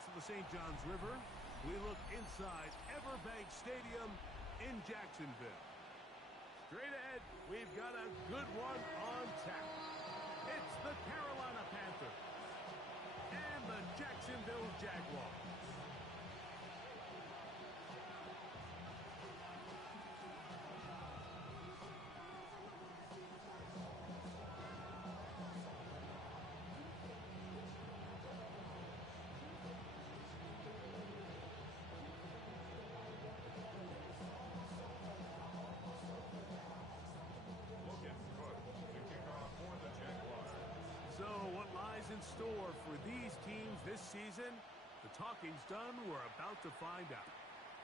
banks of the St. Johns River, we look inside Everbank Stadium in Jacksonville. Straight ahead, we've got a good one on tap. It's the Carolina Panthers and the Jacksonville Jaguars. So what lies in store for these teams this season? The talking's done. We're about to find out.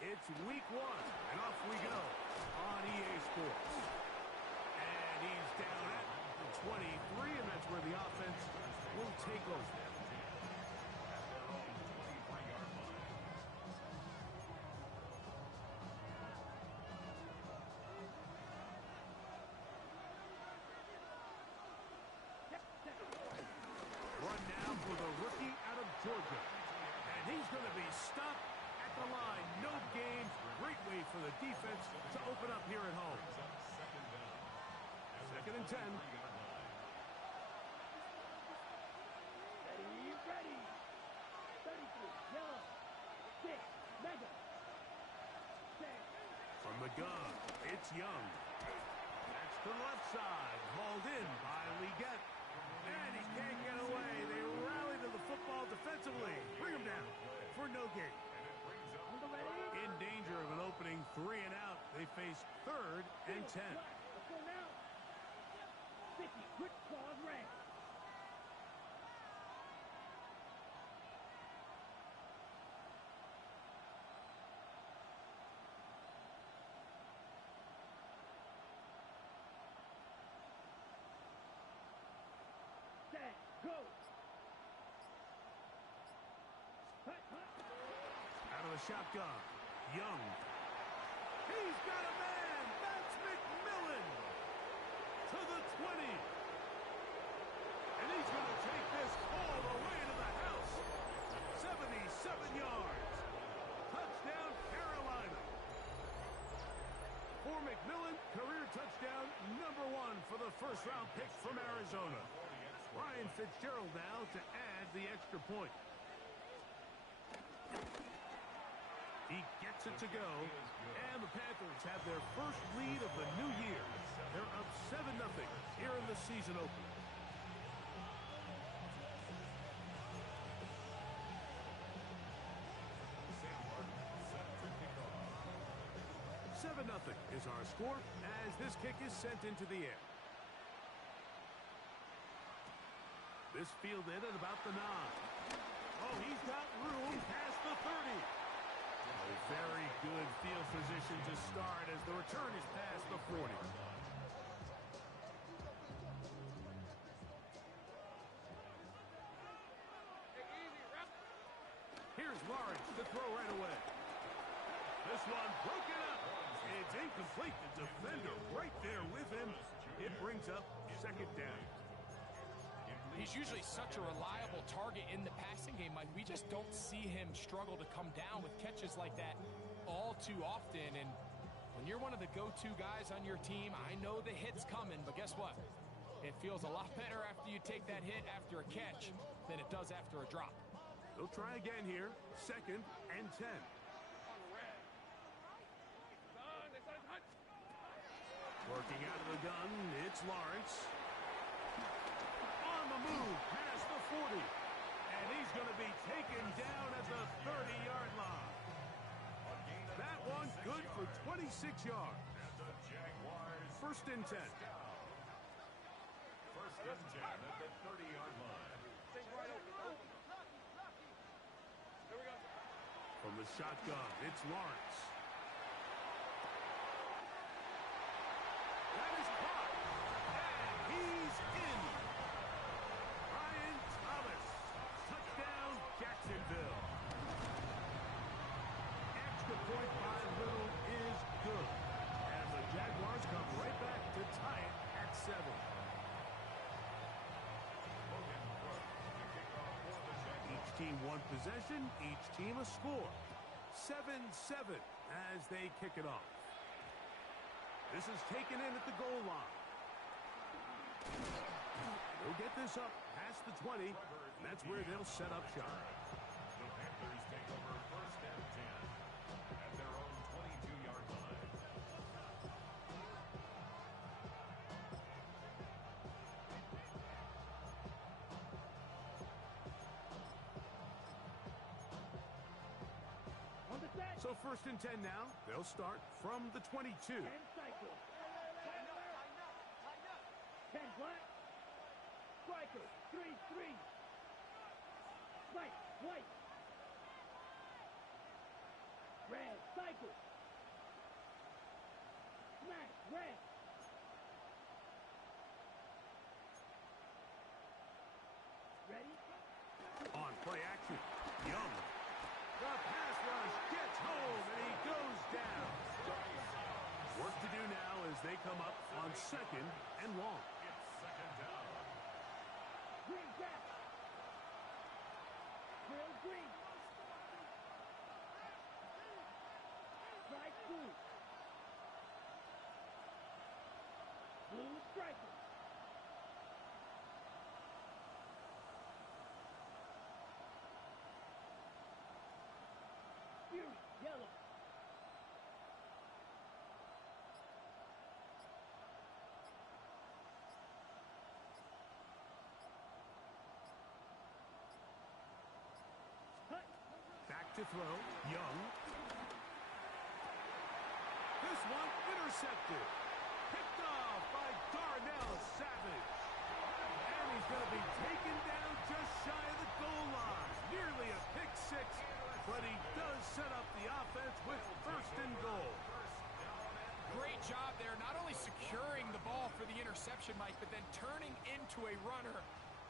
It's week 1, and off we go on EA Sports. And he's down at 23, and that's where the offense will take over. Run now for the rookie out of Georgia. And he's going to be stopped at the line. No gain. Great way for the defense to open up here at home. 2nd and 10. Ready. 33. Yellow. 6. Mega. From the gun, it's Young. That's to the left side. Hauled in by Leggett. And he can't get away. They rally to the football defensively. Bring him down for no gain. In danger of an opening 3 and out. They face 3rd and 10. Let's go now. 50. Quick claws red. Go! Out of the shotgun, Young. He's got a man! That's McMillan! To the 20. And he's going to take this all the way to the house. 77 yards. Touchdown, Carolina. For McMillan, career touchdown #1 for the first-round pick from Arizona. Ryan Fitzgerald now to add the extra point. He gets it to go, and the Panthers have their first lead of the new year. They're up 7-0 here in the season opener. 7-0 is our score as this kick is sent into the air. This fielded at about the 9. Oh, he's got room past the 30. A very good field position to start as the return is past the 40. Here's Lawrence to throw right away. This one broken up. It's incomplete. The defender right there with him. It brings up 2nd down. He's usually such a reliable target in the passing game, Mike. We just don't see him struggle to come down with catches like that all too often. And when you're one of the go-to guys on your team, I know the hit's coming, but guess what? It feels a lot better after you take that hit after a catch than it does after a drop. They'll try again here. 2nd and 10. Working out of the gun, it's Lawrence. On the move, past the 40. And he's going to be taken down at the 30-yard line. That one good for 26 yards. 1st and 10. 1st and 10 at the 30-yard line. From the shotgun, it's Lawrence. That is caught. And he's in. Brian Thomas. Touchdown, Jacksonville. Extra point by Little is good. And the Jaguars come right back to tie it at 7. Each team one possession, each team a score. 7-7 as they kick it off. This is taken in at the goal line. They'll get this up past the 20, and that's where they'll set up shop. The Panthers take over first and 10 at their own 22-yard line. On the set. So first and 10 now. They'll start from the 22. 10 cycles. 10 black. Striker. 3-3. White. White. Red. Cycle. Smash. Red. Ready? On play action. Young. The pass rush gets home, and he goes down. Work to do now as they come up on second and long. It's second down. Green back. Trail green. Strike blue. Blue striker. Fury yellow. Cut. Back to throw. Young. This one intercepted. Picked off by Darnell Savage. And he's going to be taken down just shy of the goal line. Nearly a pick six, but he does set up the offense with first and goal. Great job there, not only securing the ball for the interception, Mike, but then turning into a runner.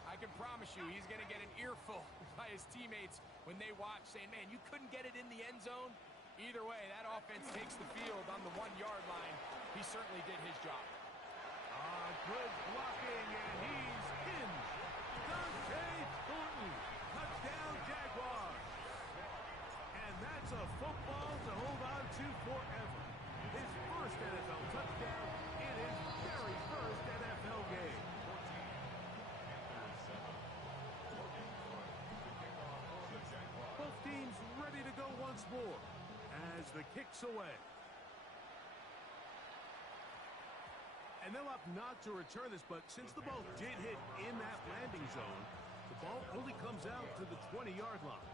I can promise you he's going to get an earful by his teammates when they watch, saying, man, you couldn't get it in the end zone. Either way, that offense takes the field on the 1-yard line. He certainly did his job. Good blocking, and he's hinged. Dante Thornton, touchdown Jaguars. And that's a football to hold on to forever. His first NFL touchdown in his very first NFL game. Both teams ready to go once more as the kick's away. And they'll opt not to return this, but since the ball did hit in that landing zone, the ball only comes out to the 20-yard line.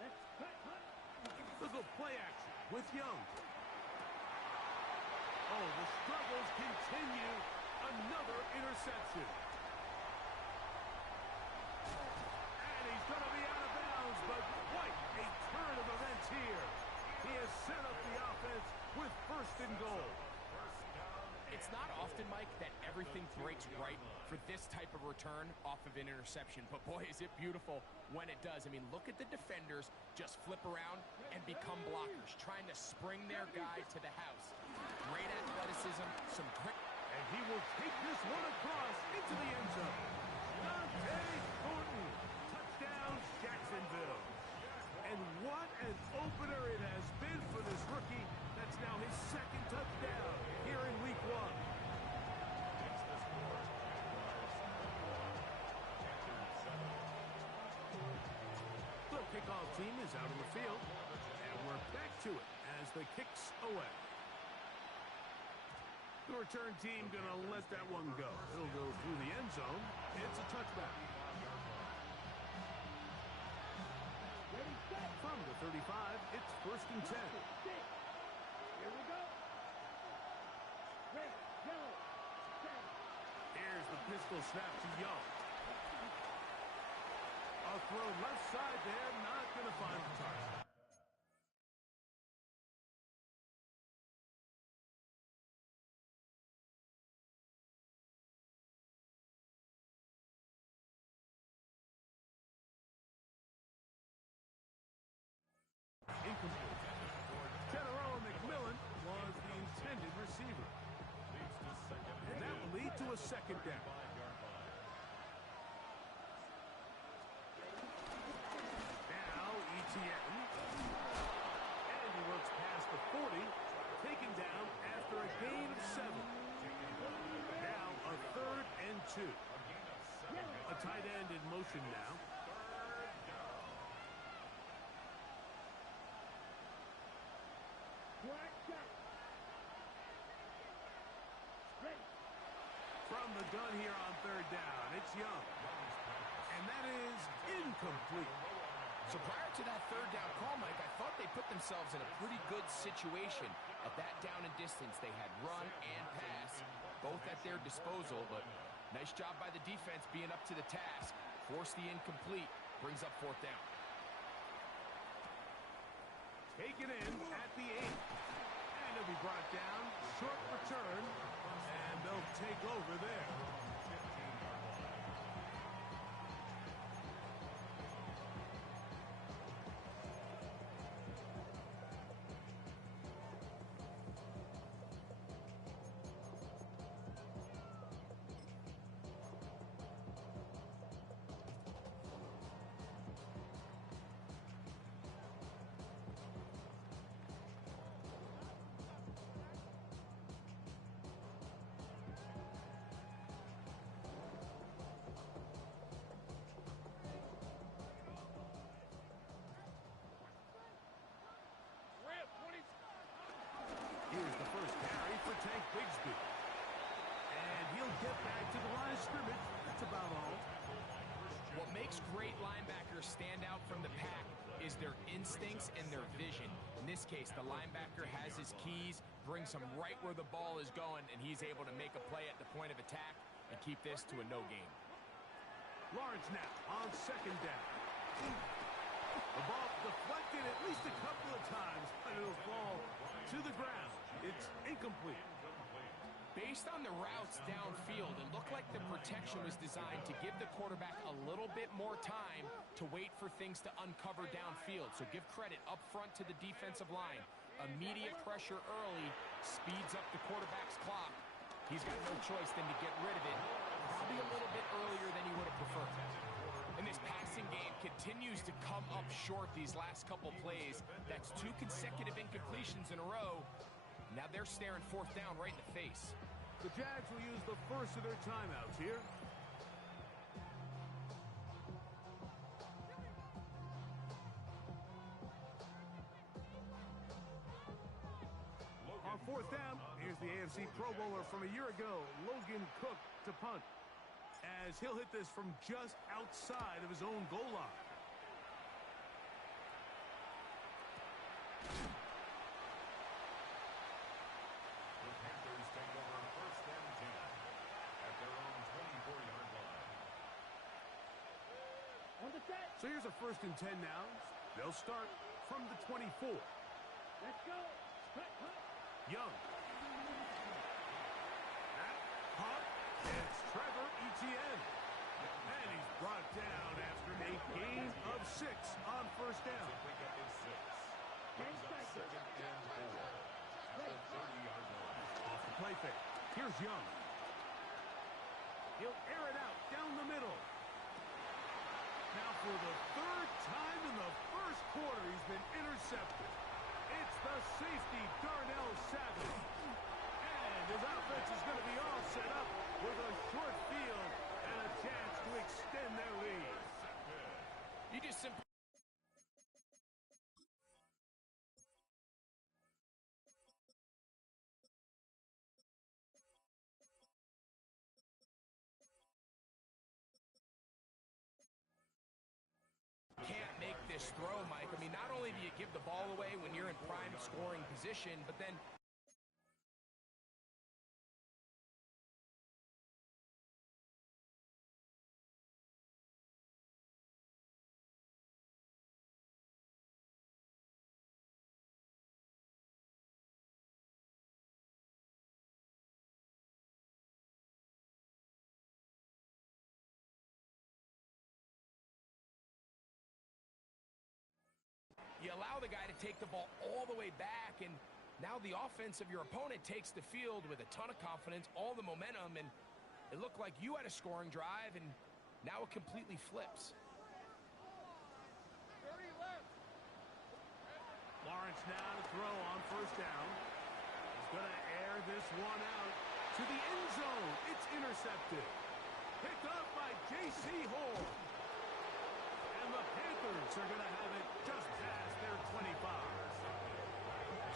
Let's cut. Look at play action with Young. Oh, the struggles continue. Another interception. And he's going to be out of bounds, but quite a turn of events here. He has set up the offense with first and goal. It's not often, Mike, that everything breaks right for this type of return off of an interception. But, boy, is it beautiful when it does. I mean, look at the defenders just flip around and become blockers, trying to spring their guy to the house. Great athleticism, some grit. And he will take this one across into the end zone. Dante Thornton. Touchdown, Jacksonville. And what an opener it has been for this rookie. That's now his second touchdown here in week one. The kickoff team is out on the field. And we're back to it as the kick's away. The return team going to let that one go. It'll go through the end zone. It's a touchback. Ready, set. From the 35, it's first and 10. Here we go. Red, yellow, set. Here's the pistol snap to Young. A throw left side there, not going to find the target. Incomplete. General McMillan was the intended receiver. And that will lead to a second down. 2. A tight end in motion now. From the gun here on 3rd down, it's Young. And that is incomplete. So prior to that 3rd down call, Mike, I thought they put themselves in a pretty good situation. At that down and distance, they had run and pass, both at their disposal, but nice job by the defense being up to the task. Force the incomplete, brings up 4th down. Take it in at the 8. And it'll be brought down. Short return. And they'll take over there. Here's the first carry for Tank Bigsby. And he'll get back to the line of scrimmage. That's about all. What makes great linebackers stand out from the pack is their instincts and their vision. In this case, the linebacker has his keys, brings him right where the ball is going, and he's able to make a play at the point of attack and keep this to a no gain. Lawrence now on 2nd down. The ball deflected at least a couple of times, but it'll fall to the ground. It's incomplete. Based on the routes downfield, it looked like the protection was designed to give the quarterback a little bit more time to wait for things to uncover downfield. So give credit up front to the defensive line. Immediate pressure early speeds up the quarterback's clock. He's got no choice than to get rid of it, probably a little bit earlier than he would have preferred. And this passing game continues to come up short these last couple plays. That's 2 consecutive incompletions in a row. Now they're staring 4th down right in the face. The Jags will use the first of their timeouts here. On 4th down, here's the AFC Pro Bowler from a year ago, Logan Cook, to punt, as he'll hit this from just outside of his own goal line. So here's a 1st and 10 now. They'll start from the 24. Let's go. Young. That caught. It's Trevor Etienne. And he's brought down after a gain of 6 on 1st down. Off the play fake. Here's Young. He'll air it out down the middle. Now for the 3rd time in the 1st quarter, he's been intercepted. It's the safety, Darnell Savage. And his offense is going to be all set up with a short field and a chance to extend their lead. You just simply... can't make this throw, Mike. I mean, not only do you give the ball away when you're in prime scoring position, but then you allow the guy to take the ball all the way back, and now the offense of your opponent takes the field with a ton of confidence, all the momentum, and it looked like you had a scoring drive, and now it completely flips. Lawrence now to throw on 1st down. He's going to air this one out to the end zone. It's intercepted. J.C. Hall. And the Panthers are going to have it just past their 25.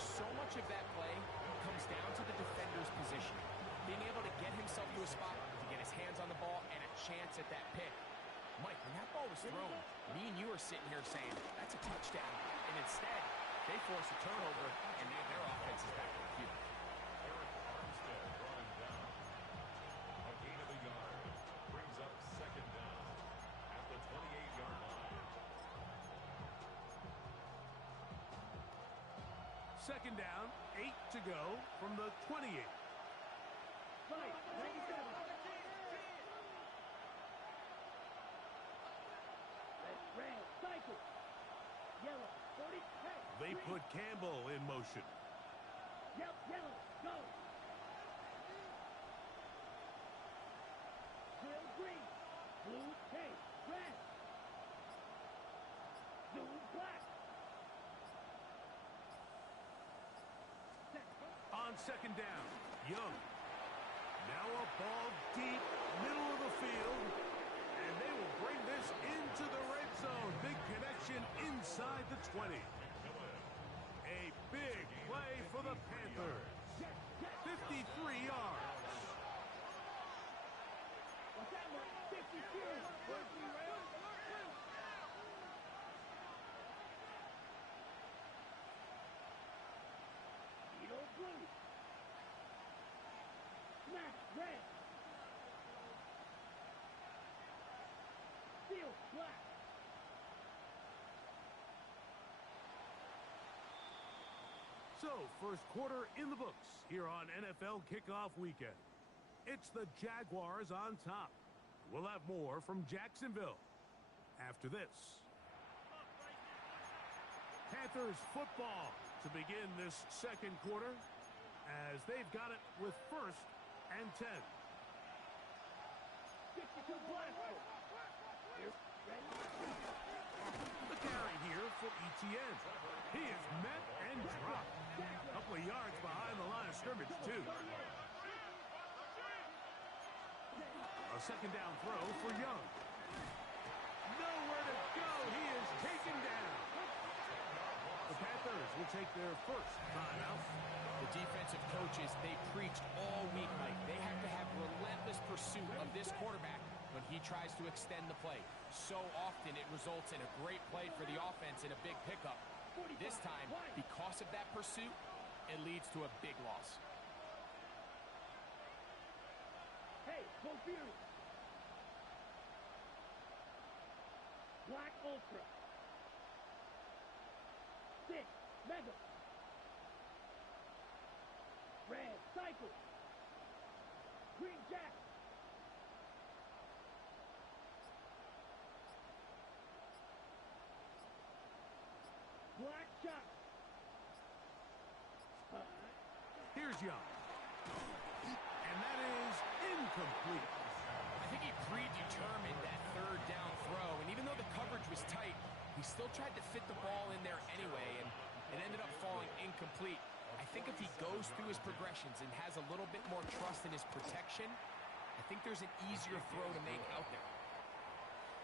So much of that play comes down to the defender's position. Being able to get himself to a spot to get his hands on the ball and a chance at that pick. Mike, when that ball was thrown, me and you are sitting here saying, that's a touchdown. And instead, they force a turnover, and now their offense is back in the field. Eric Armstead brought him down. A gain of a yard. Brings up second down at the 28-yard line. Second down, 8 to go from the 28. Right, 97. Red, cycle. Yellow, 40. Hey, They green. put Campbell in motion. Yellow, go. Blue, green. Blue, K. Red. Blue, black. On second down, Young. Now a ball deep, middle of the field. And they will bring this into the red zone. Big connection inside the 20. A big play for the Panthers. 53 yards. What's that one? 52. Beetle blue. Smash red. Steel black. So, first quarter in the books here on NFL Kickoff Weekend. It's the Jaguars on top. We'll have more from Jacksonville after this. Panthers football to begin this second quarter as they've got it with first and 10. 52 black. Here, red. The carry here for Etienne. He is met and dropped. A couple of yards behind the line of scrimmage, too. A second down throw for Young. Nowhere to go. He is taken down. The Panthers will take their first timeout. The defensive coaches, they preached all week, Mike. They have to have relentless pursuit of this quarterback when he tries to extend the play. So often it results in a great play for the offense and a big pickup. This time, because of that pursuit, it leads to a big loss. Hey, go Fury. Black Ultra. 6, Mega. Red, Cycle. Green Jack. Black Shot. Here's Young. And that is incomplete. I think he predetermined that third down throw, and even though the coverage was tight, he still tried to fit the ball in there anyway, and it ended up falling incomplete. I think if he goes through his progressions and has a little bit more trust in his protection, I think there's an easier throw to make out there.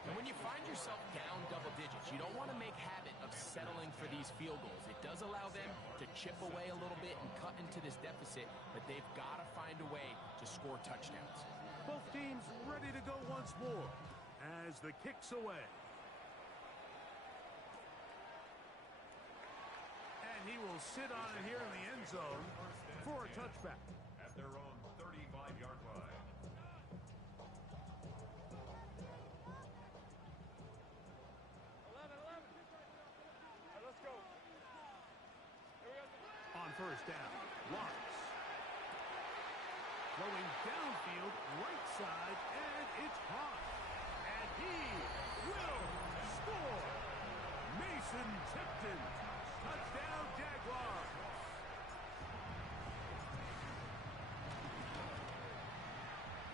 And when you find yourself down double digits, you don't want to make habit of settling for these field goals. It does allow them to chip away a little bit and cut into this deficit, but they've got to find a way to score touchdowns. Both teams ready to go once more as the kick's away. And he will sit on it here in the end zone for a touchback. At their own 35-yard line. On first down, Lawrence. Going downfield, right side, and it's hot. And he will score. Mason Tipton. Touchdown, Jaguars.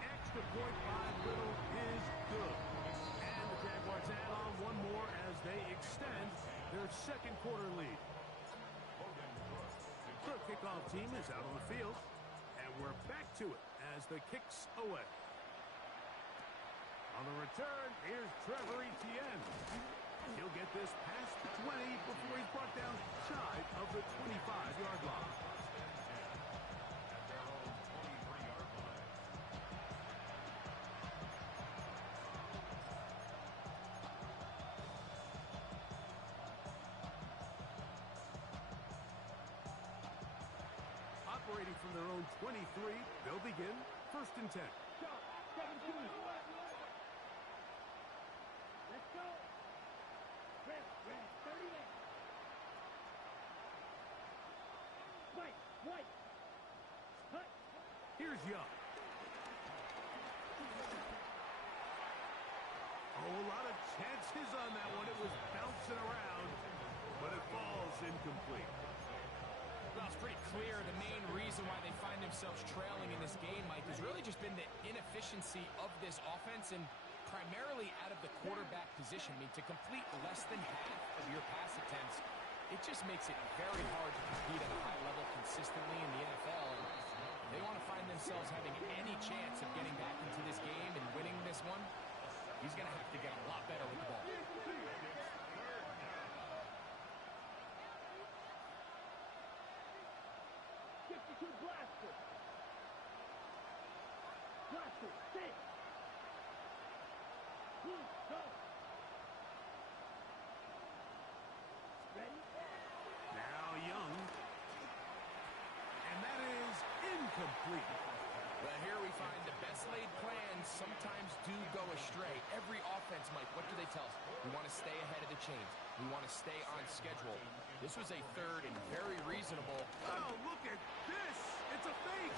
Extra point by Little is good. And the Jaguars add on one more as they extend their second quarter lead. The kickoff team is out on the field, and we're back to it as the kick's away. On the return, here's Trevor Etienne. He'll get this past the 20 before he's brought down shy of the 25-yard line. At their own 23-yard line. Operating from their own 23, they'll begin 1st and 10. Stop. 17. Let's go. Ready. 30 minutes. White. Cut. Here's Young. Oh, a lot of chances on that one. It was bouncing around, but it falls incomplete. Well, it's pretty clear the main reason why they find themselves trailing in this game, Mike, has really just been the inefficiency of this offense and primarily out of the quarterback position. I mean, to complete less than half of your pass attempts, it just makes it very hard to compete at a high level consistently in the NFL. And they want to find themselves having any chance of getting back into this game and winning this one. He's going to have to get a lot better with the ball. 52 blaster. Blaster, sit. Go. Ready? Now Young. And that is incomplete. Well, here we find the best laid plans sometimes do go astray. Every offense, Mike, what do they tell us? We want to stay ahead of the chains. We want to stay on schedule. This was a third and very reasonable. Oh, look at this. It's a fake.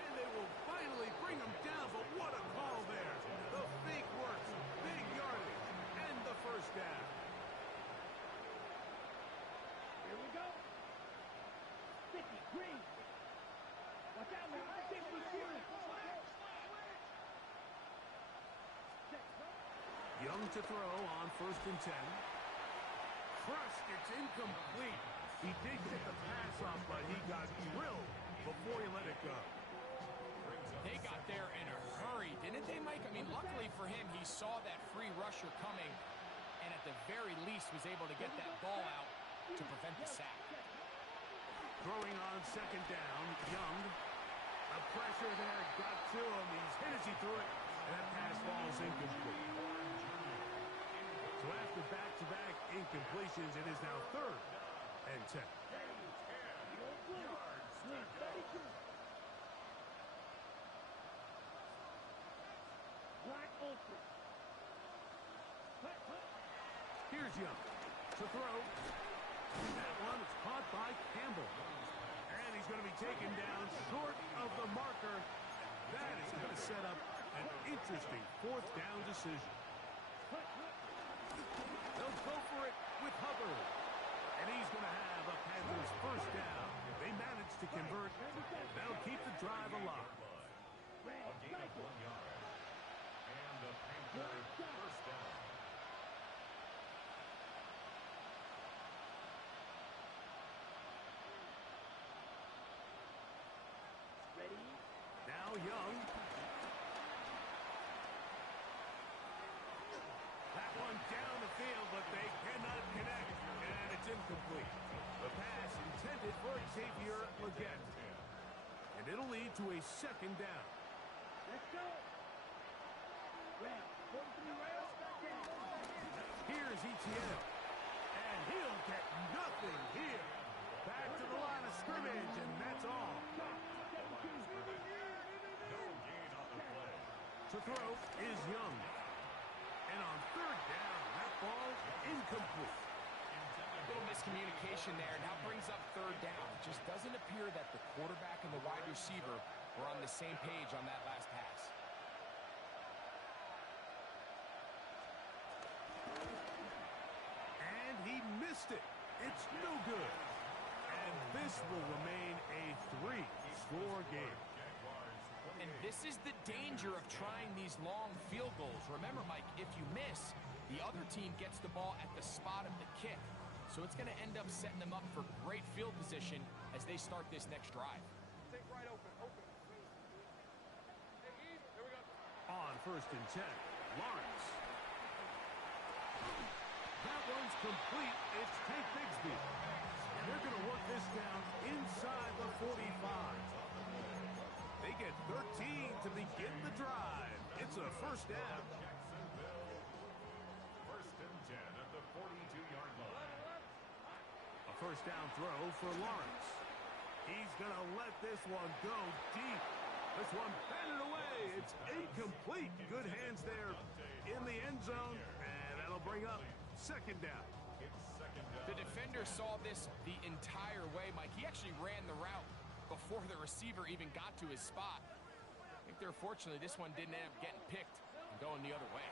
And they will finally bring him down, but what a call there. The fake works. Big yardage. And the first down. Here we go. 50, green. Watch out, man. 50, green. Young to throw on 1st and 10. Crushed. It's incomplete. He did get the pass off, but he got drilled before he let it go. They got there in a hurry, didn't they, Mike? I mean, luckily for him, he saw that free rusher coming and at the very least was able to get that ball out to prevent the sack. Throwing on 2nd down, Young. The pressure there got to him. He's hit as he threw it, and that pass falls incomplete. So after back-to-back incompletions, it is now 3rd and 10. Black ultra. Here's Young to throw. That one is caught by Campbell. And he's going to be taken down short of the marker. That is going to set up an interesting 4th down decision. They'll go for it with Hubbard. And he's going to have a Panthers 1st down. They managed to convert. That'll keep the drive alive. A gain of 1 yard. And the Panthers 1st down. Ready? Now Young. That one down the field, but they cannot connect. And it's incomplete. The pass intended for Xavier Legette. And it'll lead to a 2nd down. Let's go. Red. 43 rails. Here's Etienne. And he'll get nothing here. Back to the line of scrimmage, and that's all. No gain on the play. To throw is Young. And on 3rd down, that ball incomplete. Little miscommunication there. Now brings up 3rd down. It just doesn't appear that the quarterback and the wide receiver were on the same page on that last pass. And he missed it. It's no good. And this will remain a 3-score game. And this is the danger of trying these long field goals. Remember, Mike, if you miss, the other team gets the ball at the spot of the kick. So it's going to end up setting them up for great field position as they start this next drive. Take right open. On 1st and 10, Lawrence. That one's complete. It's Tank Bigsby. And they're going to work this down inside the 45. They get 13 to begin the drive. It's a first down. First and 10 at the 42-yard line. A first down throw for Lawrence. He's going to let this one go deep. This one batted away. It's incomplete. Good hands there in the end zone. And that'll bring up second down. The defender saw this the entire way, Mike. He actually ran the route before the receiver even got to his spot. I think they're fortunately this one didn't end up getting picked and going the other way.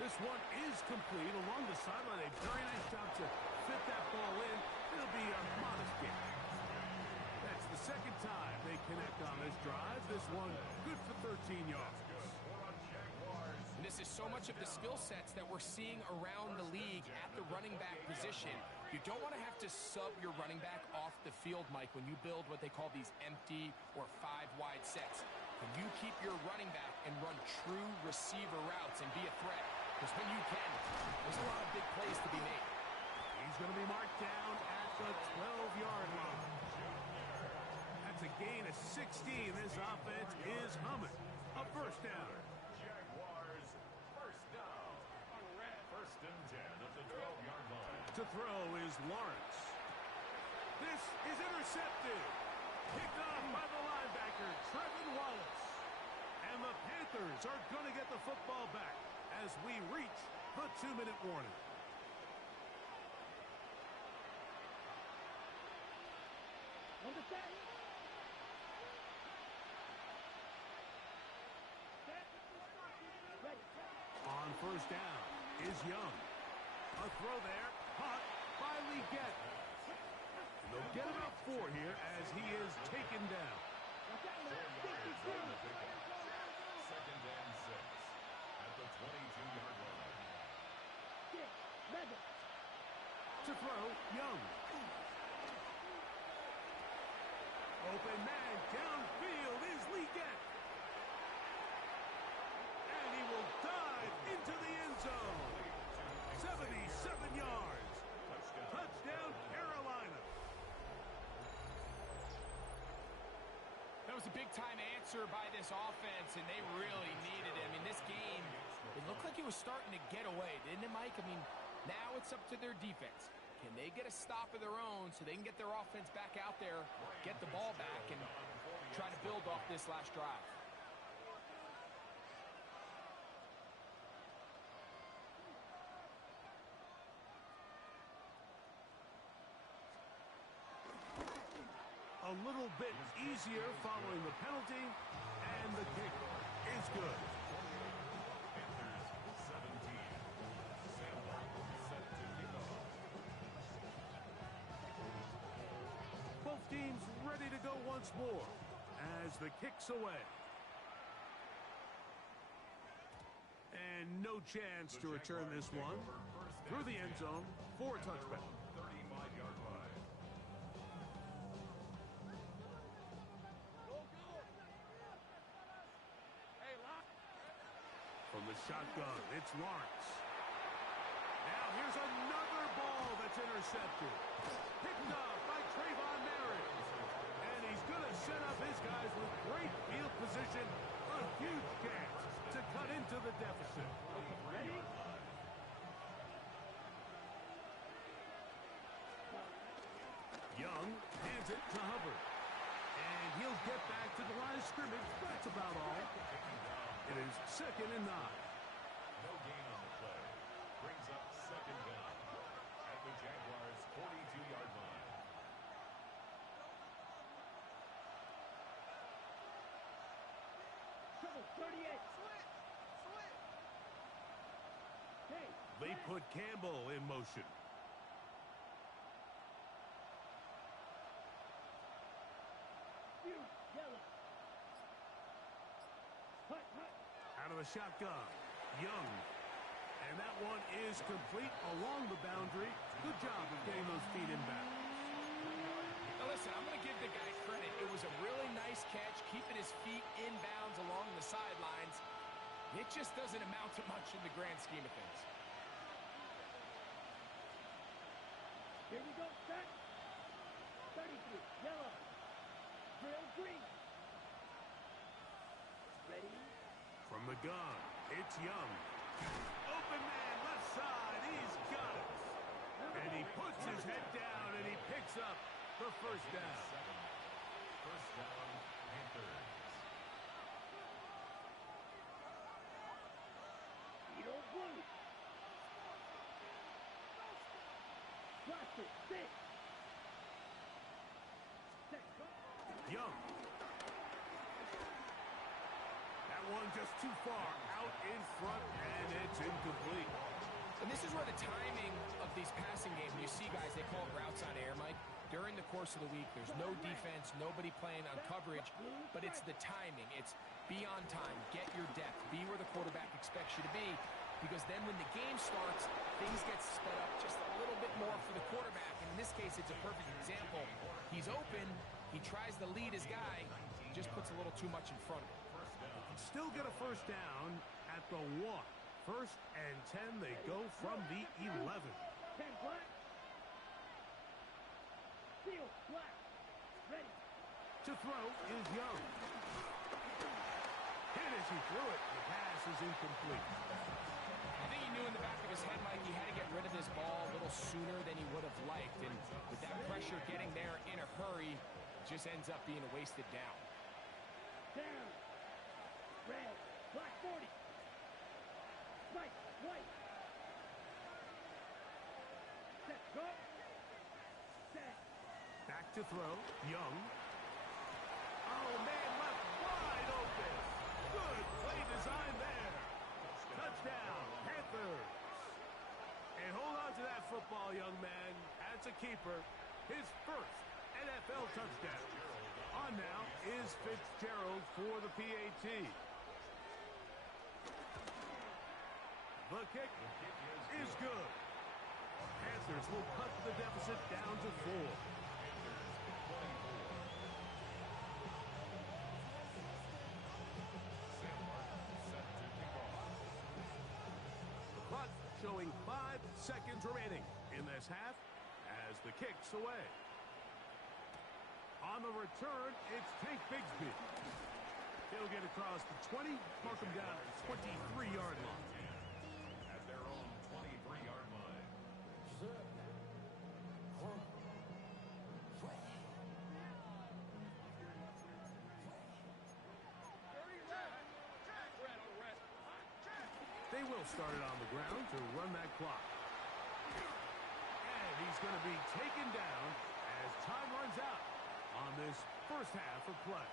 This one is complete along the sideline. A very nice job to fit that ball in. It'll be a modest gain. That's the second time they connect on this drive. This one good for 13 yards. And this is so much of the skill sets that we're seeing around the league at the running back position. You don't want to have to sub your running back off the field, Mike, when you build what they call these empty or 5-wide sets. Can you keep your running back and run true receiver routes and be a threat? Because when you can, there's a lot of big plays to be made. He's going to be marked down at the 12-yard line. That's a gain of 16. This offense is humming. A first down. Jaguars first down. First and 10 at the 12-yard line. To throw is Lawrence. This is intercepted. Picked off by the linebacker, Trevin Wallace. And the Panthers are going to get the football back as we reach the 2-minute warning. Understand? Ready. On first down is Young. A throw there, caught by Leggett. They'll get about 4 here as he is taken down. Watch out, man. Second and 6 at the 22-yard line. 6, Madden. To throw, Young. Open man downfield is Leggett. And he will dive into the end zone. 77 yards. Touchdown, Carolina. That was a big-time answer by this offense, and they really needed it. I mean, this game, it looked like it was starting to get away, didn't it, Mike? I mean, now it's up to their defense. Can they get a stop of their own so they can get their offense back out there, get the ball back, and try to build off this last drive? A little bit easier following the penalty, and the kick is good. Panthers 17. Sample set to kick off. Both teams ready to go once more as the kick's away. And no chance to return this one through the end zone for a touchback. 35-yard line. From the shotgun, it's Lawrence. Now here's another ball that's intercepted. Picked up by Trayvon Merritt. And he's going to set up his guys with great field position. A huge chance to cut into the deficit. Ready? Young hands it to Hubbard. And he'll get back to the line of scrimmage. That's about all. It is 2nd and 9. No gain on the play. Brings up second down at the Jaguars' 42-yard line. Trouble, 38. Hey, They put Campbell in motion. you, yellow. Hut, hut. Out of the shotgun, Young. And that one is complete along the boundary. Good job of getting those feet in bounds. Now listen, I'm going to give the guy credit. It was a really nice catch, keeping his feet inbounds along the sidelines. It just doesn't amount to much in the grand scheme of things. Here we go, set. 33, yellow. Drill green. Ready? From the gun, it's Young. Open man, left side, he's got it. And he puts his head down and he picks up the first down. First down, Panthers. Edo blue. Cluster, six. Set, go. Young. That one just too far out in front, and it's incomplete. And this is where the timing of these passing games, you see guys, they call it routes on air, Mike. During the course of the week, there's no defense, nobody playing on coverage, but it's the timing. It's be on time, get your depth, be where the quarterback expects you to be, because then when the game starts, things get sped up just a little bit more for the quarterback. And in this case, it's a perfect example. He's open, he tries to lead his guy, just puts a little too much in front of him. Still get a first down at the 1. First and 10, they go from the 11. 10 black. Seal black. Ready. To throw is Young. Hit as he threw it. The pass is incomplete. I think he knew in the back of his head, Mike, he had to get rid of this ball a little sooner than he would have liked. And with that pressure getting there in a hurry, just ends up being a wasted down. Down. Red. Black 40. Right. White. Set. Go. Set. Back to throw. Young. Oh, man, left wide open. Good play design there. Touchdown, Panthers. And hold on to that football, young man. That's a keeper. His first NFL touchdown. On now is Fitzgerald for the PAT. The kick is good. Panthers will cut the deficit down to 4. The clock showing 5 seconds remaining in this half as the kick's away. On the return, it's Tank Bigsby. He'll get across the 20, mark him down at the 23-yard line. At their own 23-yard line. They will start it on the ground to run that clock. And he's going to be taken down as time runs out on this first half of play.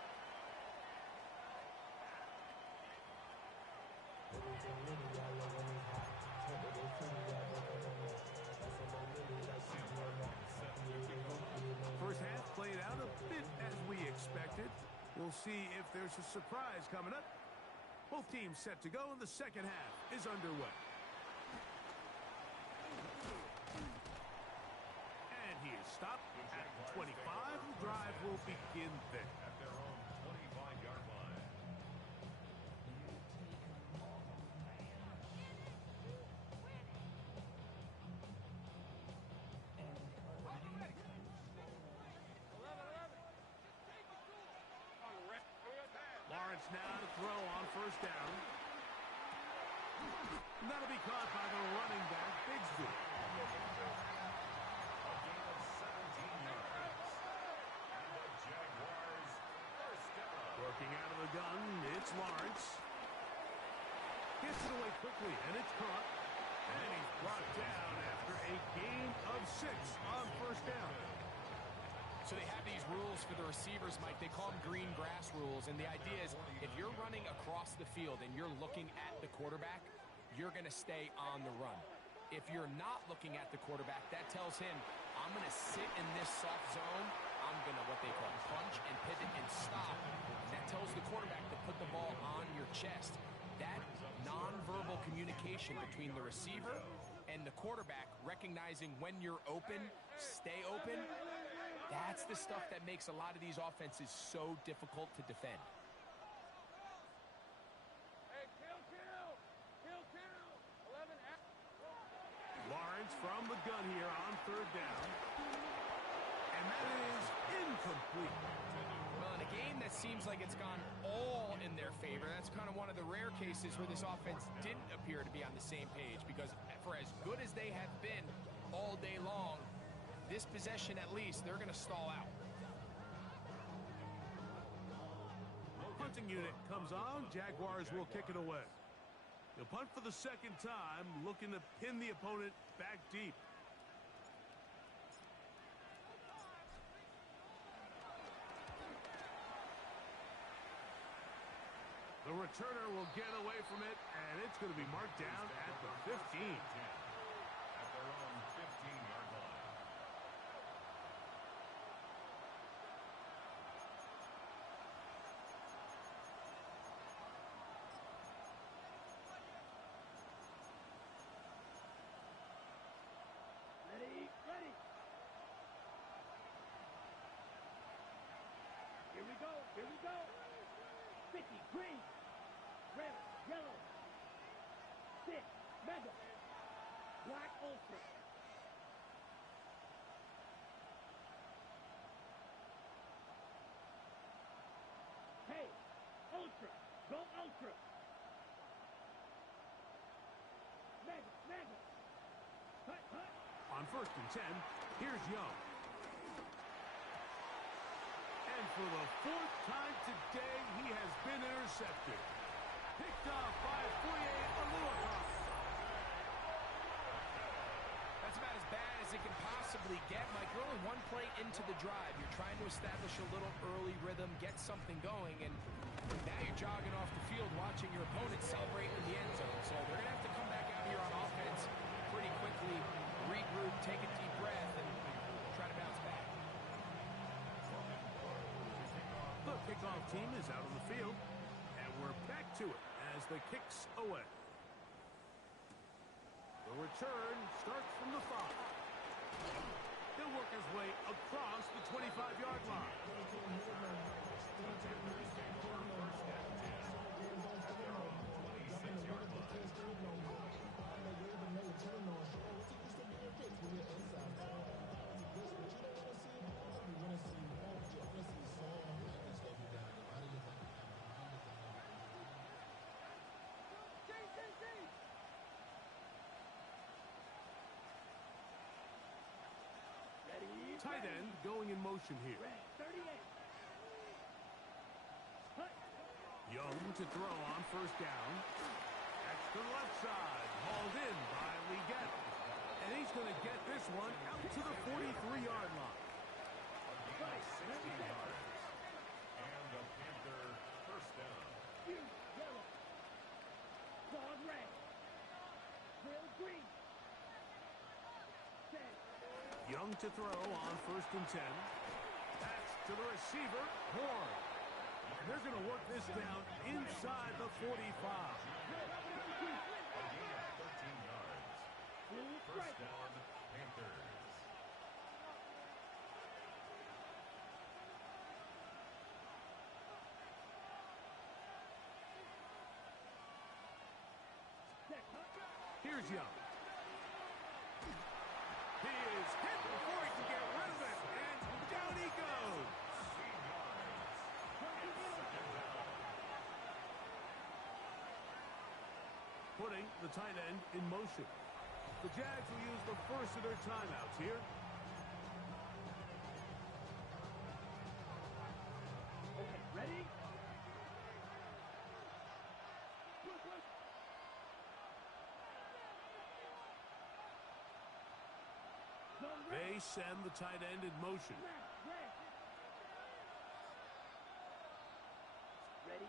First half played out a bit as we expected. We'll see if there's a surprise coming up. Both teams set to go, and the second half is underway. And he is stopped at the 25. The drive will begin there. At their own 25-yard line. Lawrence now to throw on first down. And that'll be caught by the running back, Bigsby. A gain of 17 yards. And the Jaguars first down. Working out of the gun, it's Lawrence. Gets it away quickly, and it's caught. And he's brought down after a gain of 6 on first down. So they have these rules for the receivers, Mike. They call them green grass rules. And the idea is if you're running across the field and you're looking at the quarterback, you're going to stay on the run. If you're not looking at the quarterback, that tells him, I'm going to sit in this soft zone. I'm going to, what they call, punch and pivot and stop. And that tells the quarterback to put the ball on your chest. That nonverbal communication between the receiver and the quarterback, recognizing when you're open, stay open, That's the stuff that makes a lot of these offenses so difficult to defend. Hey, kill. 11 out. Lawrence from the gun here on third down. And that is incomplete. Well, in a game that seems like it's gone all in their favor, that's kind of one of the rare cases where this offense didn't appear to be on the same page, because for as good as they have been all day long, this possession at least, they're going to stall out. Punting unit comes on. Jaguars will kick it away. They'll punt for the second time, looking to pin the opponent back deep. The returner will get away from it, and it's going to be marked down at the 15. At their own 15-yard line. Ready. Here we go. 50, green. Red, yellow. 6, mega. Black, ultra. Hey, ultra. Go ultra. Mega. Hut. On first and 10, here's Young. And for the fourth time today, he has been intercepted. Picked off by Foye Oluokun. That's about as bad as it can possibly get. Mike, you're only one play into the drive. You're trying to establish a little early rhythm, get something going, and now you're jogging off the field watching your opponent celebrate in the end zone. So they're going to have to come back out here on offense pretty quickly, regroup, take a deep breath, and try to bounce back. The kickoff team is out on the field, and we're back to it as the kick's away. The return starts from the 5. He'll work his way across the 25-yard line. Tight end going in motion here. 38. Hut. Young to throw on first down. That's to the left side. Hauled in by Leggett. And he's going to get this one out to the 43-yard line. A gain of 60 yards. And a Panther first down. Yellow. Dog red. Grill green. 10. Young to throw on first and 10. That's to the receiver, Horn. And they're going to work this down inside the 45. A gain of 13 yards. First down, Panthers. Here's Young. He is hit before he can get rid of it, and down he goes. Putting the tight end in motion. The Jags will use the first of their timeouts here. Okay, ready? They send the tight end in motion. Ready?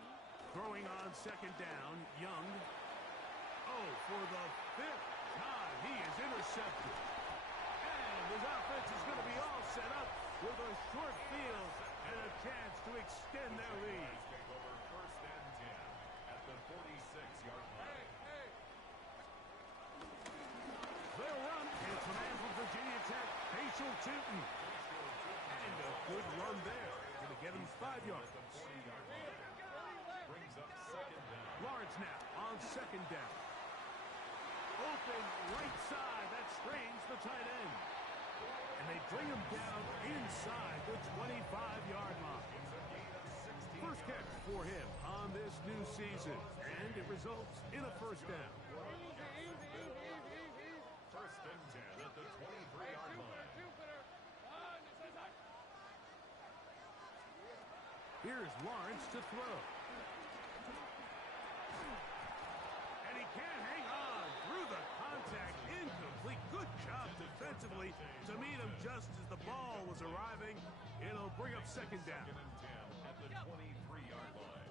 Throwing on second down, Young. Oh, for the 5th time, he is intercepted. And his offense is going to be all set up with a short field and a chance to extend their lead. Take over first and 10 at the 46-yard line. They'll run. It's a man from Virginia Tech, Facial Tootin. And 5 yards. At the 40-yard line. Brings up second down. Lawrence now on second down. Open right side. That strains the tight end. And they bring him down inside the 25-yard line. First catch for him on this new season. And it results in a first down. First and 10 at the 23-yard line. Here's Lawrence to throw. And he can't hang on through the contact. Incomplete. Good job defensively to meet him just as the ball was arriving. It'll bring up second down. Second and 10 at the 23-yard line.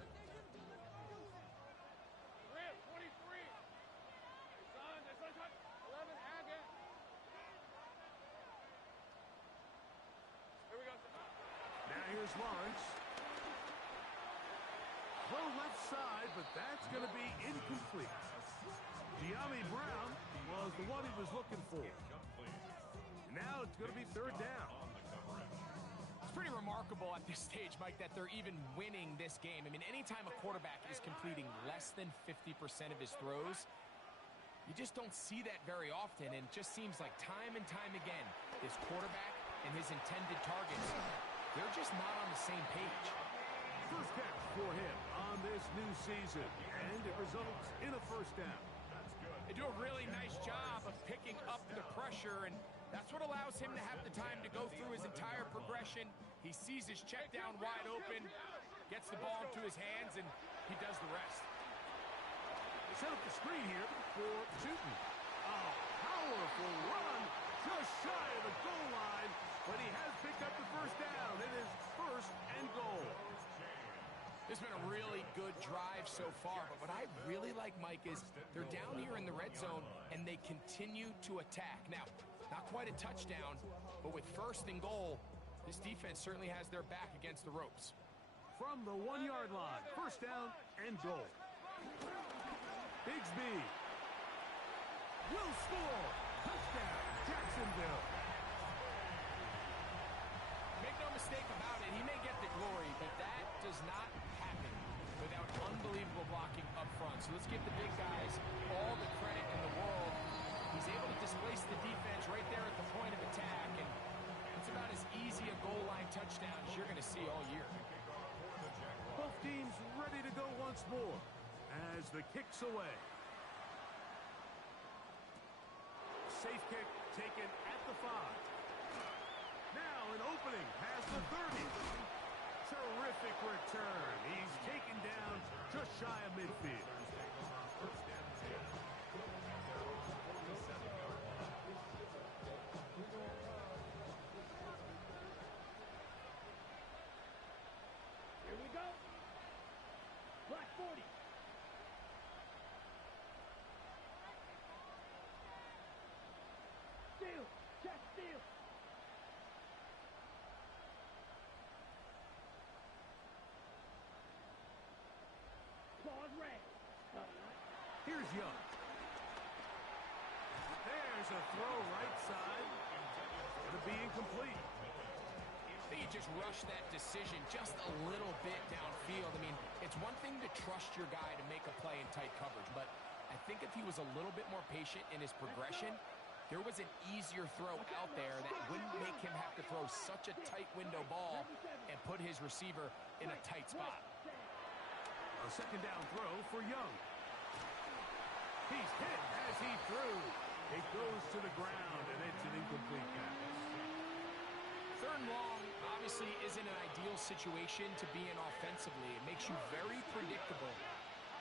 Now here's Lawrence. Throw left side, but that's going to be incomplete. De'Ami Brown was the one he was looking for. Now it's going to be third down. It's pretty remarkable at this stage, Mike, that they're even winning this game. I mean, anytime a quarterback is completing less than 50% of his throws, you just don't see that very often, and it just seems like time and time again, this quarterback and his intended targets, they're just not on the same page. First catch for him on this new season, and it results in a first down. They do a really nice job of picking up the pressure, and that's what allows him to have the time to go through his entire progression. He sees his check down wide open, gets the ball into his hands, and he does the rest. They set up the screen here for Newton. A powerful run just shy of the goal line, but he has picked up the first down. It is first and goal. This has been a really good drive so far, but what I really like, Mike, is they're down here in the red zone, and they continue to attack. Now, not quite a touchdown, but with first and goal, this defense certainly has their back against the ropes. From the 1-yard line, first down and goal. Bigsby will score. Touchdown, Jacksonville. Make no mistake about it, he may get the glory, but that does not happen without unbelievable blocking up front. So let's give the big guys all the credit in the world. He's able to displace the defense right there at the point of attack, and it's about as easy a goal line touchdown as you're going to see all year. Both teams ready to go once more as the kick's away. Safe kick taken at the 5. Now an opening past the 30. Terrific return. He's taken down just shy of midfield. Here we go. Black 40. Steal. Jack steal. Claude Ray. Here's Young. There's a throw right side. It'll be incomplete. I think he just rushed that decision just a little bit downfield. I mean, it's one thing to trust your guy to make a play in tight coverage, but I think if he was a little bit more patient in his progression, there was an easier throw out there that wouldn't make him have to throw such a tight window ball and put his receiver in a tight spot. A second down throw for Young. He's hit as he threw. It goes to the ground, and it's an incomplete pass. Third and long obviously isn't an ideal situation to be in offensively. It makes you very predictable,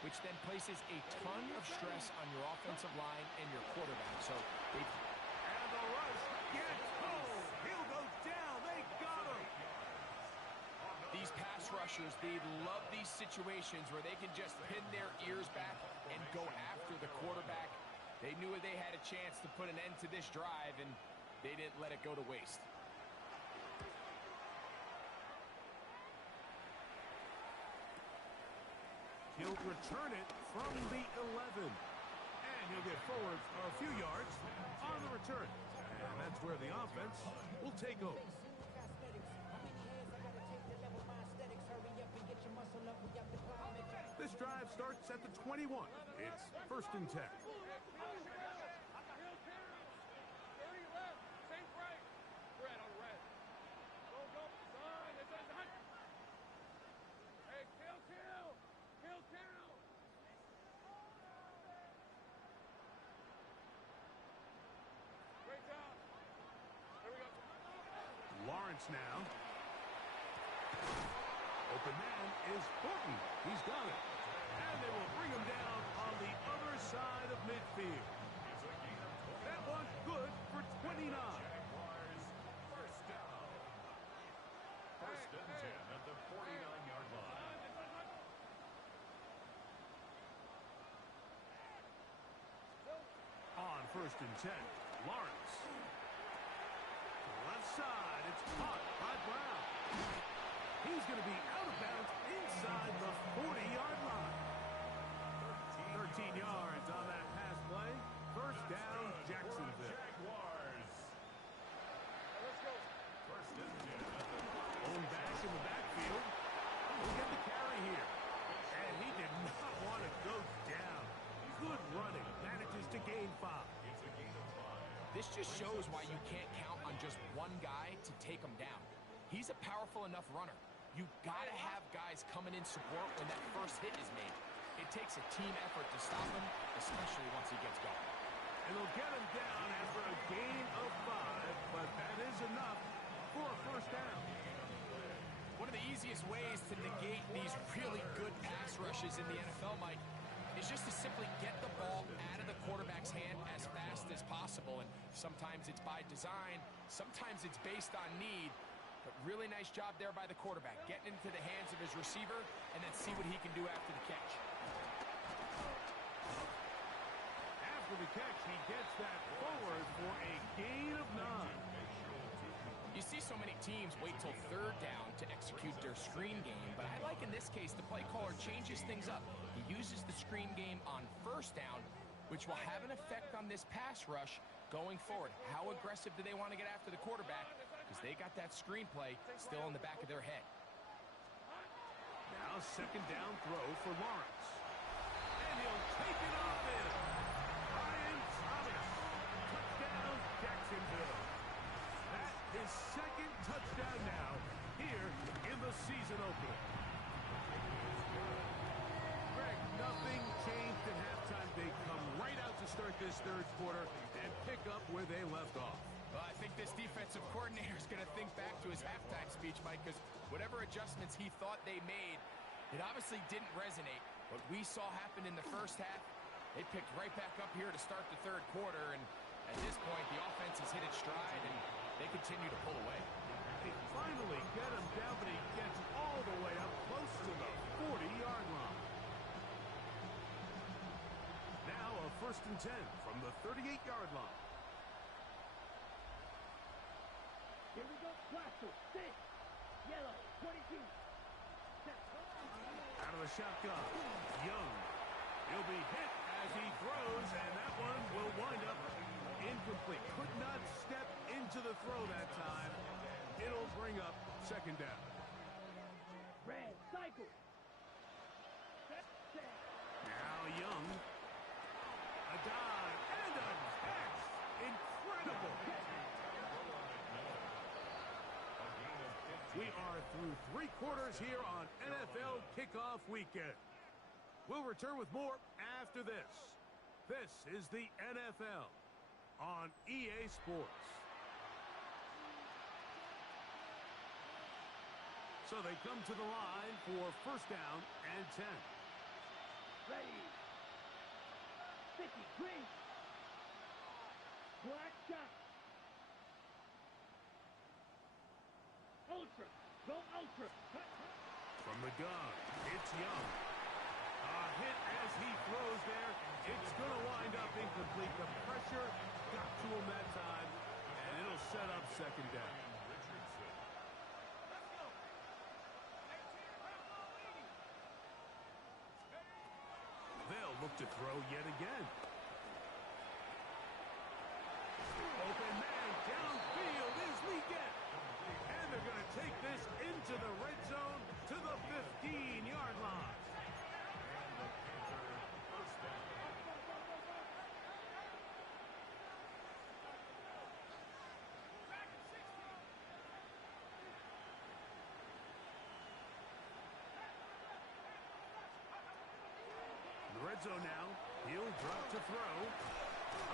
which then places a ton of stress on your offensive line and your quarterback. So they... And the rush gets home. He'll go down. They got him. These pass rushers, they love these situations where they can just pin their ears back and go after the quarterback. They knew they had a chance to put an end to this drive, and they didn't let it go to waste. He'll return it from the 11. And he'll get forward a few yards on the return. And that's where the offense will take over. starts at the 21. It's 1st and 10. Lawrence now. Open man is Horton. He's got it. And they will bring him down on the other side of midfield. That one's good for 29. First down. 1st and 10 at the 49-yard line. On 1st and 10, Lawrence. To the left side, it's caught by Brown. He's going to be out of bounds inside the 40-yard line. 13 yards on that pass play. 1st down, Jacksonville. Jaguars. First and 10 at the Own back in the backfield. He'll get the carry here. And he did not want to go down. Good running. Manages to gain 5. It's a gain of 5. This just shows why you can't count on just one guy to take him down. He's a powerful enough runner. You've got to have guys coming in support when that first hit is made. It takes a team effort to stop him, especially once he gets going. And they'll get him down after a gain of 5, but that is enough for a 1st down. One of the easiest ways to negate these really good pass rushes in the NFL, Mike, is just to simply get the ball out of the quarterback's hand as fast as possible. And sometimes it's by design, sometimes it's based on need. But really nice job there by the quarterback, getting into the hands of his receiver and then see what he can do after the catch. After the catch, he gets that forward for a gain of 9. You see so many teams wait till 3rd down to execute their screen game, but I like in this case the play caller changes things up. He uses the screen game on 1st down, which will have an effect on this pass rush going forward. How aggressive do they want to get after the quarterback? Because they got that screen play still in the back of their head. Now 2nd down throw for Lawrence. And he'll take it off in. Brian Thomas. Touchdown, Jacksonville. That is 2nd touchdown now here in the season opener. Greg, nothing changed at halftime. They come right out to start this 3rd quarter and pick up where they left off. Well, I think this defensive coordinator is going to think back to his halftime speech, Mike, because whatever adjustments he thought they made, it obviously didn't resonate. What we saw happen in the 1st half, they picked right back up here to start the 3rd quarter, and at this point, the offense has hit its stride, and they continue to pull away. They finally get him down, but he gets all the way up close to the 40-yard line. Now a 1st and 10 from the 38-yard line. Here we go. Blaster. 6. Yellow. 22. Out of the shotgun. Young. He'll be hit as he throws, and that one will wind up incomplete. Could not step into the throw that time. It'll bring up 2nd down. Red. Cycle. Now Young. A dive and a catch. Incredible. We are through 3 quarters here on NFL Kickoff Weekend. We'll return with more after this. This is the NFL on EA Sports. So they come to the line for 1st down and 10. Ready. 50. Green. Black shot. Ultra. Go ultra. From the gun, it's Young. A hit as he throws there. It's going to wind up incomplete. The pressure got to him that time, and it'll set up 2nd down. They'll look to throw yet again. Open man downfield is Leggett. And they're going to take this into the red zone to the 15-yard line. red zone now. He'll drop to throw.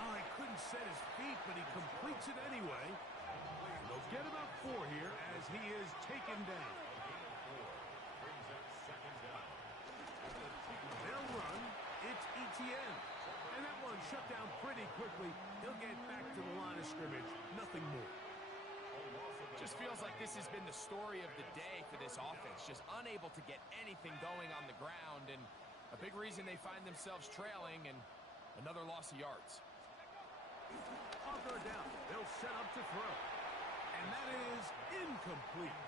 Oh, he couldn't set his feet, but he completes it anyway. And they'll get about 4 here as he is taken down. They'll run. It's Etienne. And that one shut down pretty quickly. He'll get back to the line of scrimmage. Nothing more. Just feels like this has been the story of the day for this offense. Just unable to get anything going on the ground. And a big reason they find themselves trailing and another loss of yards. On third down, they'll set up to throw. And that is incomplete.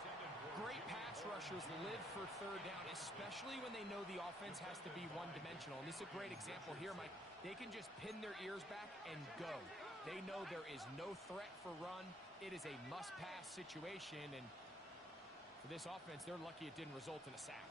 Great pass rushers live for third down, especially when they know the offense has to be one-dimensional. And this is a great example here, Mike. They can just pin their ears back and go. They know there is no threat for run. It is a must-pass situation, and for this offense, they're lucky it didn't result in a sack.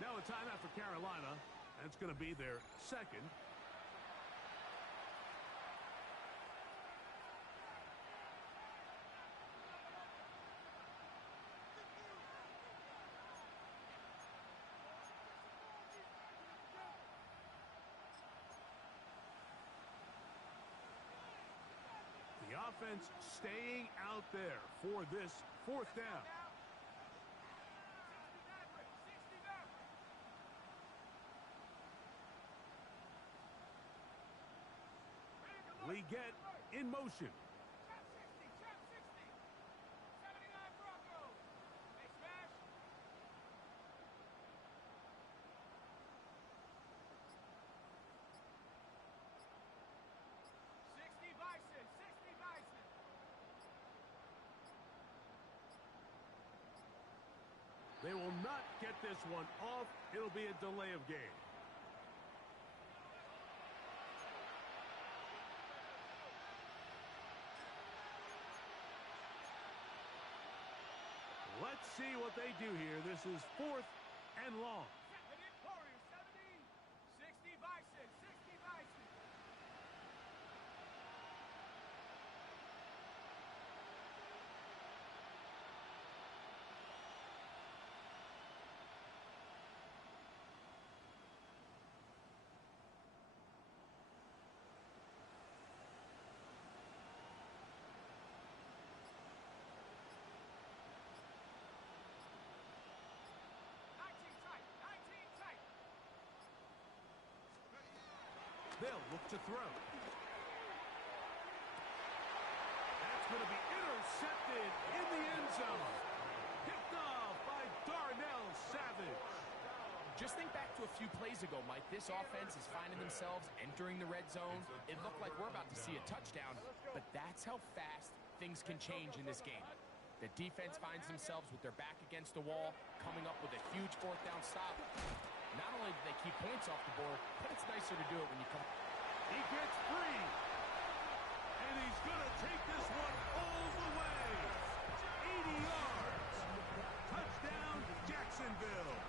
Now a timeout for Carolina. That's going to be their second. The offense staying out there for this fourth down. We get in motion. They will not get this one off. It'll be a delay of game. Let's see what they do here. This is 4th and long. They'll look to throw. That's going to be intercepted in the end zone. Picked off by Darnell Savage. Just think back to a few plays ago, Mike. This offense is finding themselves entering the red zone. It looked like we're about to see a touchdown, but that's how fast things can change in this game. The defense finds themselves with their back against the wall, coming up with a huge fourth down stop. Not only do they keep points off the board, but it's nicer to do it when you come. He gets free. And he's going to take this one all the way. 80 yards. Touchdown, Jacksonville.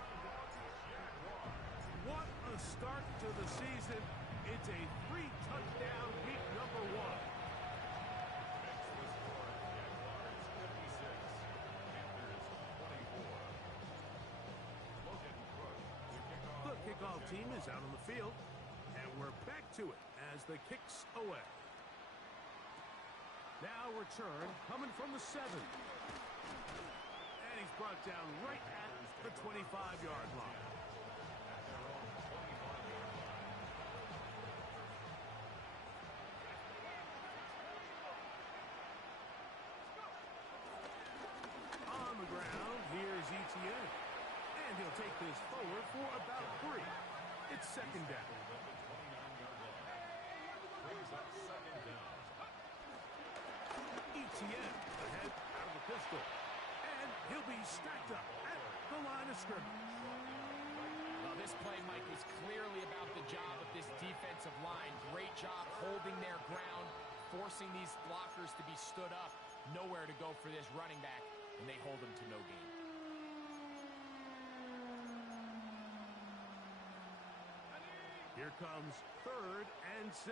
What a start to the season. It's a 3-touchdown week number 1. Kickoff team is out on the field, and we're back to it as the kicks away. Now return coming from the 7. And he's brought down right at the 25-yard line. On the ground, here's Etienne. And he'll take this forward for about 3. It's second down. Etienne ahead out of the pistol. And he'll be stacked up at the line of scrimmage. Well, this play, Mike, was clearly about the job of this defensive line. Great job holding their ground, forcing these blockers to be stood up. Nowhere to go for this running back, and they hold him to no gain. Here comes 3rd and 6.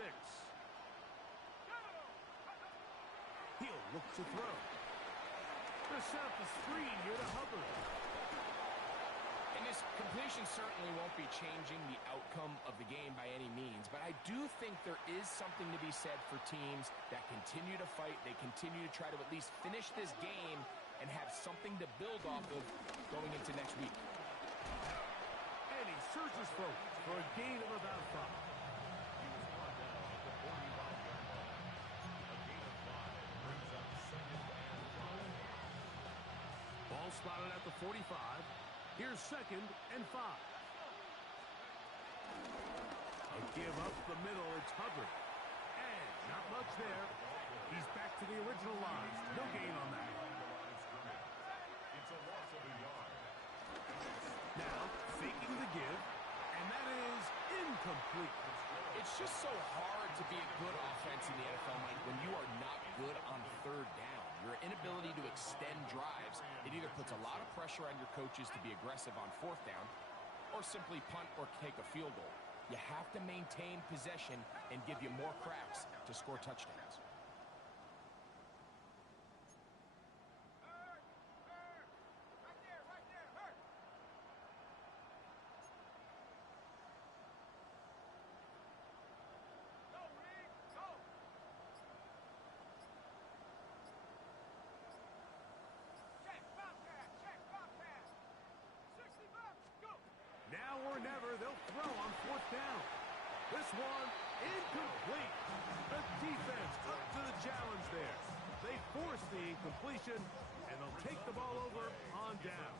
He'll look to throw. The set up the screen here to Hubbard. And this completion certainly won't be changing the outcome of the game by any means, but I do think there is something to be said for teams that continue to fight. They continue to try to at least finish this game and have something to build off of going into next week. And he searches for a gain of about 5. He was brought down at the 45-yard line. A gain of 5 brings up 2nd and 5. Ball spotted at the 45. Here's 2nd and 5. A give up the middle. It's Hubbard. And not much there. He's back to the original line. No gain on that. It's a loss of a yard. Now faking the give. And that is incomplete. It's just so hard to be a good offense in the NFL, Mike, when you are not good on 3rd down. Your inability to extend drives, it either puts a lot of pressure on your coaches to be aggressive on 4th down or simply punt or take a field goal. You have to maintain possession and give you more cracks to score touchdowns. Now or never, they'll throw on 4th down. This one, incomplete. The defense up to the challenge there. They force the incompletion, and they'll take the ball over on down.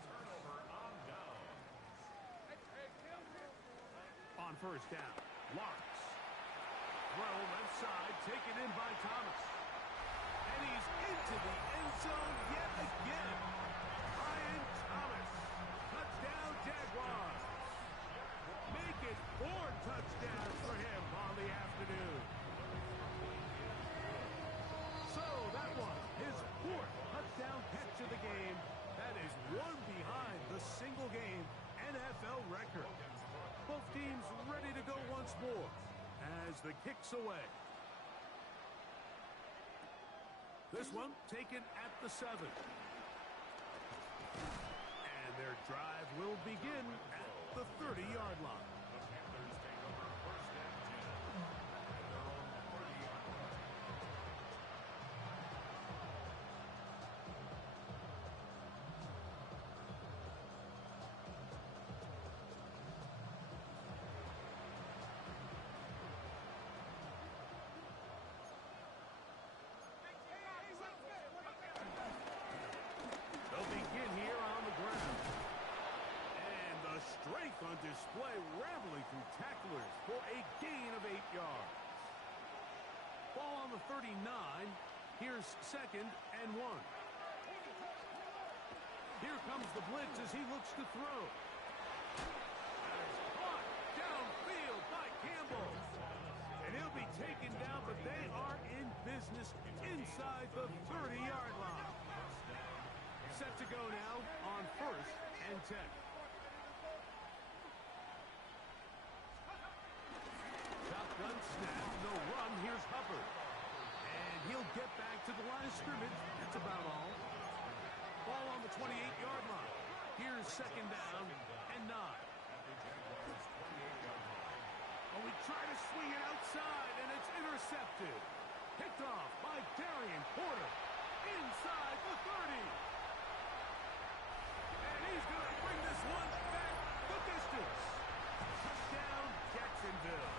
On 1st down, Lawrence. Throw left side, taken in by Thomas. And he's into the end zone yet again. Brian Thomas. Touchdown, Jaguars. Make it 4 touchdowns for him on the afternoon. So that was his 4th touchdown catch of the game. That is one behind the single-game NFL record. Both teams ready to go once more as the kick's away. This one taken at the 7. And their drive will begin at the 30-yard line. The Panthers take over 1st and 10 at their own 30-yard line. They'll begin here on the ground. And the strength on display, rambling through tacklers for a gain of 8 yards. Ball on the 39. Here's 2nd and 1. Here comes the blitz as he looks to throw. That is caught downfield by Campbell. And he'll be taken down, but they are in business inside the 30-yard line. Set to go now on 1st and 10. Shotgun snap, no run. Here's Hubbard. And he'll get back to the line of scrimmage. That's about all. Ball on the 28-yard line. Here's 2nd down and 9. Oh, we try to swing it outside, and it's intercepted. Picked off by Darian Porter inside the 30. And he's going to bring this one back the distance. Touchdown, Jacksonville.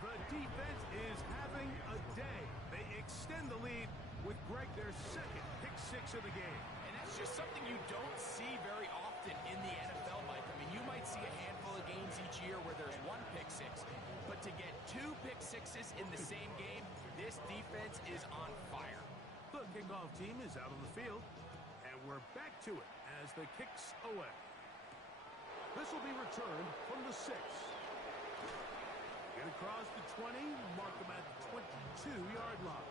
The defense is having a day. They extend the lead with Greg, their 2nd pick-6 of the game. And that's just something you don't see very often in the NFL, Mike. I mean, you might see a handful of games each year where there's 1 pick-6, but to get 2 pick-6s in the same game, this defense is on fire. The kickoff team is out on the field, and we're back to it as the kick's away. This will be returned from the 6. Get across the 20, mark them at the 22-yard line.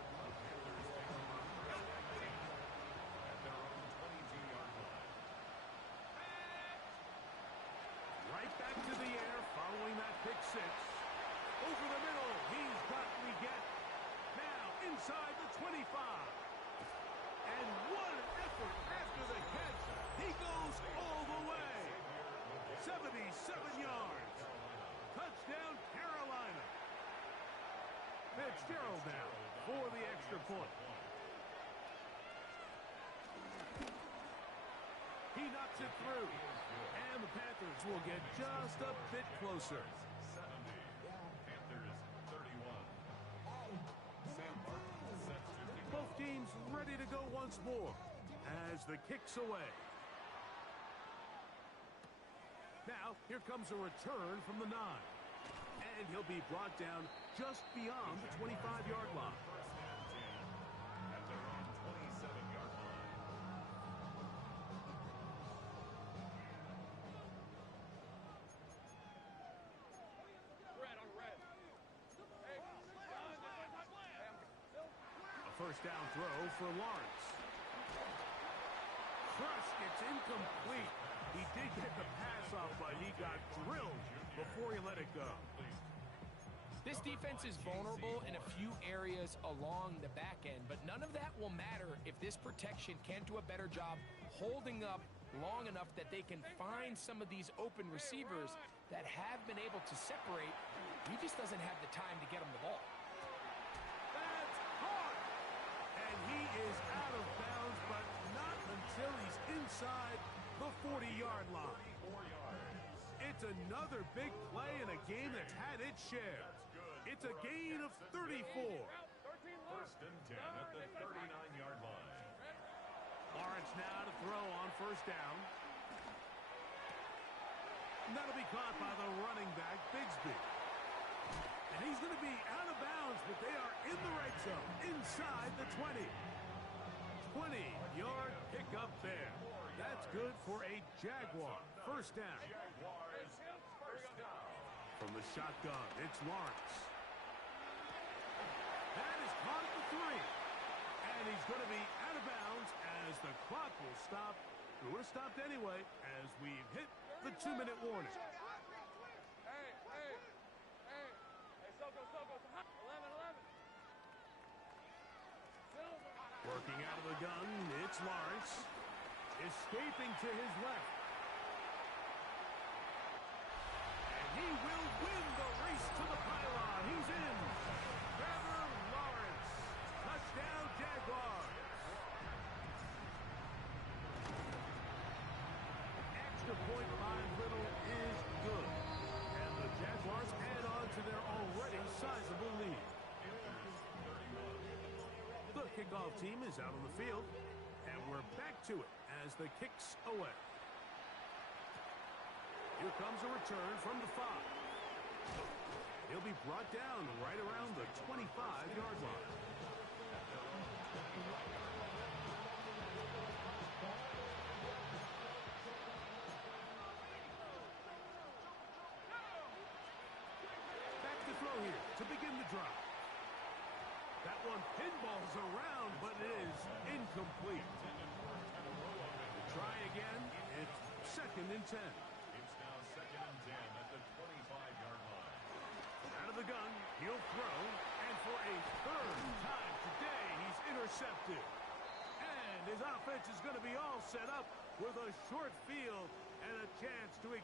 Right back to the 77 yards. Touchdown, Carolina. Fitzgerald now for the extra point. He knocks it through. And the Panthers will get just a bit closer. 70. Panthers 31. Sam Martin sets to kick Both off. teams ready to go once more as the kick's away. Now, here comes a return from the 9. And he'll be brought down just beyond the 25-yard line. First and 10 at their own 27-yard line. A first down throw for Lawrence. Crush gets incomplete. He did get the pass off, but he got drilled before he let it go. This defense is vulnerable in a few areas along the back end, but none of that will matter if this protection can't do a better job holding up long enough that they can find some of these open receivers that have been able to separate. He just doesn't have the time to get them the ball. That's hard. And he is out of bounds, but not until he's inside the 40-yard line. 4 yards. It's another big play in a game that's had its share. It's a gain of 34. First and 10 at the 39-yard line. Lawrence now to throw on first down. And that'll be caught by the running back, Bigsby. And he's going to be out of bounds, but they are in the red zone, inside the 20. 20-yard pickup there. That's good for a Jaguar first down. Jaguars first down. From the shotgun, it's Lawrence. That is caught at the 3. And he's going to be out of bounds as the clock will stop. It would have stopped anyway as we've hit the 2-minute warning. Working out of the gun, it's Lawrence. Escaping to his left. And he will win the race to the pylon. He's in. Trevor Lawrence. Touchdown, Jaguars. Extra point by Little is good. And the Jaguars add on to their already sizable lead. The kickoff team is out on the field, and we're back to it as the kick's away. Here comes a return from the 5. He'll be brought down right around the 25-yard line. Back to throw here to begin the drive. That one pinballs around, but it is incomplete. Try again. It's second and 10. It's now second and 10 at the 25-yard line. Out of the gun, he'll throw, and for a third time today, he's intercepted. And his offense is going to be all set up with a short field and a chance to